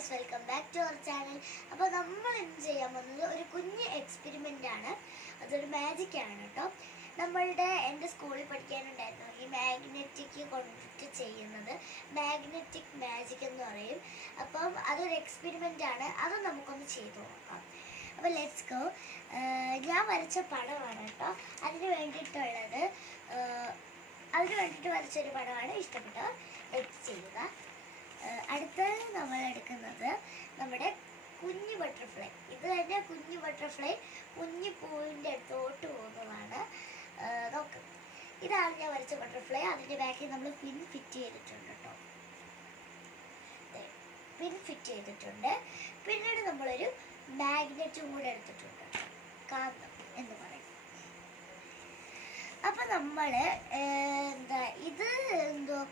Guys, welcome back to our channel. അപ്പോൾ നമ്മൾ ഇന്ന് ചെയ്യാൻ പോകുന്നത് ഒരു കുഞ്ഞ് എക്സ്പെരിമെൻ്റ് ആണ്. അതൊരു മാജിക് ആണ് കേട്ടോ. എൻ്റെ സ്കൂളിൽ പഠിക്കാനുണ്ടായിരുന്നു ഈ മാഗ്നറ്റിക് കൊണ്ടിട്ട് ചെയ്യുന്നത്. മാഗ്നറ്റിക് മാജിക് എന്ന് പറയും. അപ്പം അതൊരു എക്സ്പെരിമെൻ്റ് ആണ്. അത് നമുക്കൊന്ന് ചെയ്തു നോക്കാം. അപ്പോൾ ലെറ്റ്സ് ഗോ. ഞാൻ വരച്ച പടമാണ് കേട്ടോ. അതിന് വേണ്ടിയിട്ട് വരച്ചൊരു പടമാണ്. ഇഷ്ടപ്പെട്ടവർ ലൈക്ക് ചെയ്യുക. അടുത്തത് നമ്മൾ എടുക്കുന്നത് നമ്മുടെ കുഞ്ഞു ബട്ടർഫ്ലൈ. ഇത് തന്നെ കുഞ്ഞു ബട്ടർഫ്ലൈ കുഞ്ഞു പൂവിൻ്റെ അടുത്തോട്ട് പോകുന്നതാണ്. നോക്ക്, ഇതാണ് ഞാൻ വരച്ച ബട്ടർഫ്ലൈ. അതിൻ്റെ ബാക്കിൽ നമ്മൾ പിൻ ഫിറ്റ് ചെയ്തിട്ടുണ്ട് കേട്ടോ. പിൻ ഫിറ്റ് ചെയ്തിട്ടുണ്ട്. പിന്നീട് നമ്മളൊരു മാഗ്നറ്റും കൂടെ എടുത്തിട്ടുണ്ട്, കാന്തം എന്ന് പറയും. അപ്പം നമ്മൾ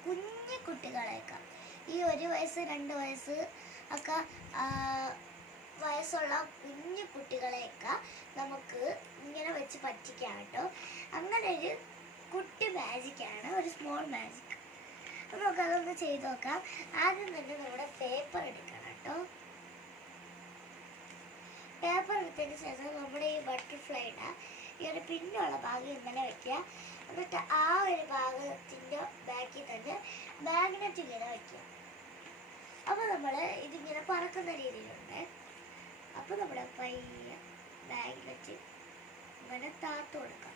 കുഞ്ഞു കുട്ടികളെയൊക്കെ ഈ 1 വയസ്സ് 2 വയസ്സ് ഒക്കെ വയസ്സുള്ള കുഞ്ഞു കുട്ടികളെയൊക്കെ നമുക്ക് ഇങ്ങനെ വെച്ച് പറ്റിക്കാം കേട്ടോ. അങ്ങനെ ഒരു കുട്ടി മാജിക്കാണ്, ഒരു സ്മോൾ മാജിക്. അപ്പം നമുക്കതൊന്ന് ചെയ്ത് നോക്കാം. ആദ്യം തന്നെ നമ്മുടെ പേപ്പർ എടുക്കണം കേട്ടോ. പേപ്പർ എടുത്തതിന് ശേഷം നമ്മുടെ ഈ ബട്ടർഫ്ലൈയുടെ ഈ ഒരു പിന്നുള്ള ഭാഗം ഇങ്ങനെ വയ്ക്കുക. എന്നിട്ട് ആ ഒരു ഭാഗത്തിൻ്റെ ബാക്കിൽ തന്നെ മാഗ്നറ്റ് ഇങ്ങനെ വയ്ക്കുക. അപ്പോൾ നമ്മൾ ഇതിങ്ങനെ പറക്കുന്ന രീതിയിലുണ്ട്. അപ്പോൾ നമ്മുടെ പയ്യ മാഗ്നറ്റ് ഇങ്ങനെ താത്തു കൊടുക്കാം.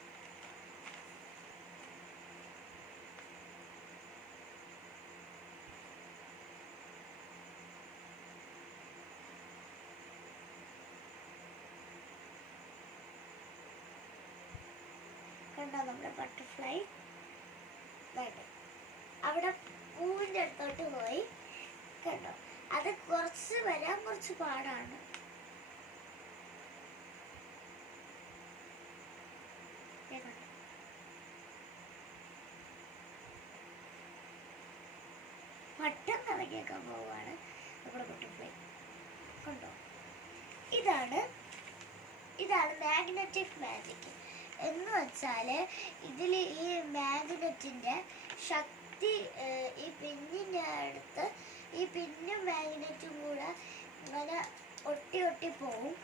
കണ്ടോ നമ്മുടെ ബട്ടർഫ്ലൈ അവിടെ പൂവിൻ്റെ അടുത്തോട്ട് പോയി. കണ്ടോ, അത് കുറച്ച് വരാൻ കുറച്ച് പാടാണ്. പെട്ടെന്ന് ഇറങ്ങിയേക്കാൻ പോവാണ് നമ്മുടെ ബട്ടർഫ്ലൈ. കണ്ടോ, ഇതാണ് മാഗ്നറ്റിക് മാജിക് എന്ന് വെച്ചാൽ ഇതിൽ ഈ മാഗ്നറ്റിൻ്റെ ശക്തി ഈ പിന്നിൻ്റെ അടുത്ത് ഈ പിന്നും മാഗ്നറ്റും കൂടെ ഇങ്ങനെ ഒട്ടി പോവും.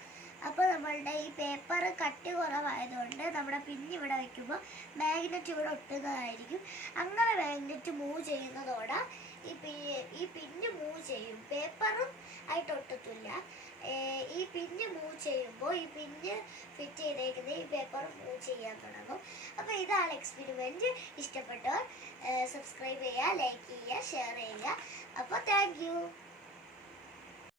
അപ്പോൾ നമ്മളുടെ ഈ പേപ്പർ കട്ടി കുറവായതുകൊണ്ട് നമ്മുടെ പിന്ന് ഇവിടെ വയ്ക്കുമ്പോൾ മാഗ്നറ്റ് ഇവിടെ ഒട്ടുന്നതായിരിക്കും. അങ്ങനെ മാഗ്നറ്റ് മൂവ് ചെയ്യുന്നതോടെ ഈ പിന്ന് മൂവ് ചെയ്യും. പേപ്പറും ആയിട്ട് ഒട്ടത്തില്ല. ഈ പിന്ന് മൂവ് ചെയ്യുമ്പോൾ ഈ പിന്ന് ഫിറ്റ് ചെയ്തേക്കുന്നത് ഈ പേപ്പർ മൂവ് ചെയ്യാൻ തുടങ്ങും. അപ്പോൾ ഇതാണ് എക്സ്പെരിമെൻറ്റ്. ഇഷ്ടപ്പെട്ടവർ സബ്സ്ക്രൈബ് ചെയ്യുക, ലൈക്ക് ചെയ്യുക, ഷെയർ ചെയ്യുക. അപ്പോൾ താങ്ക് യു.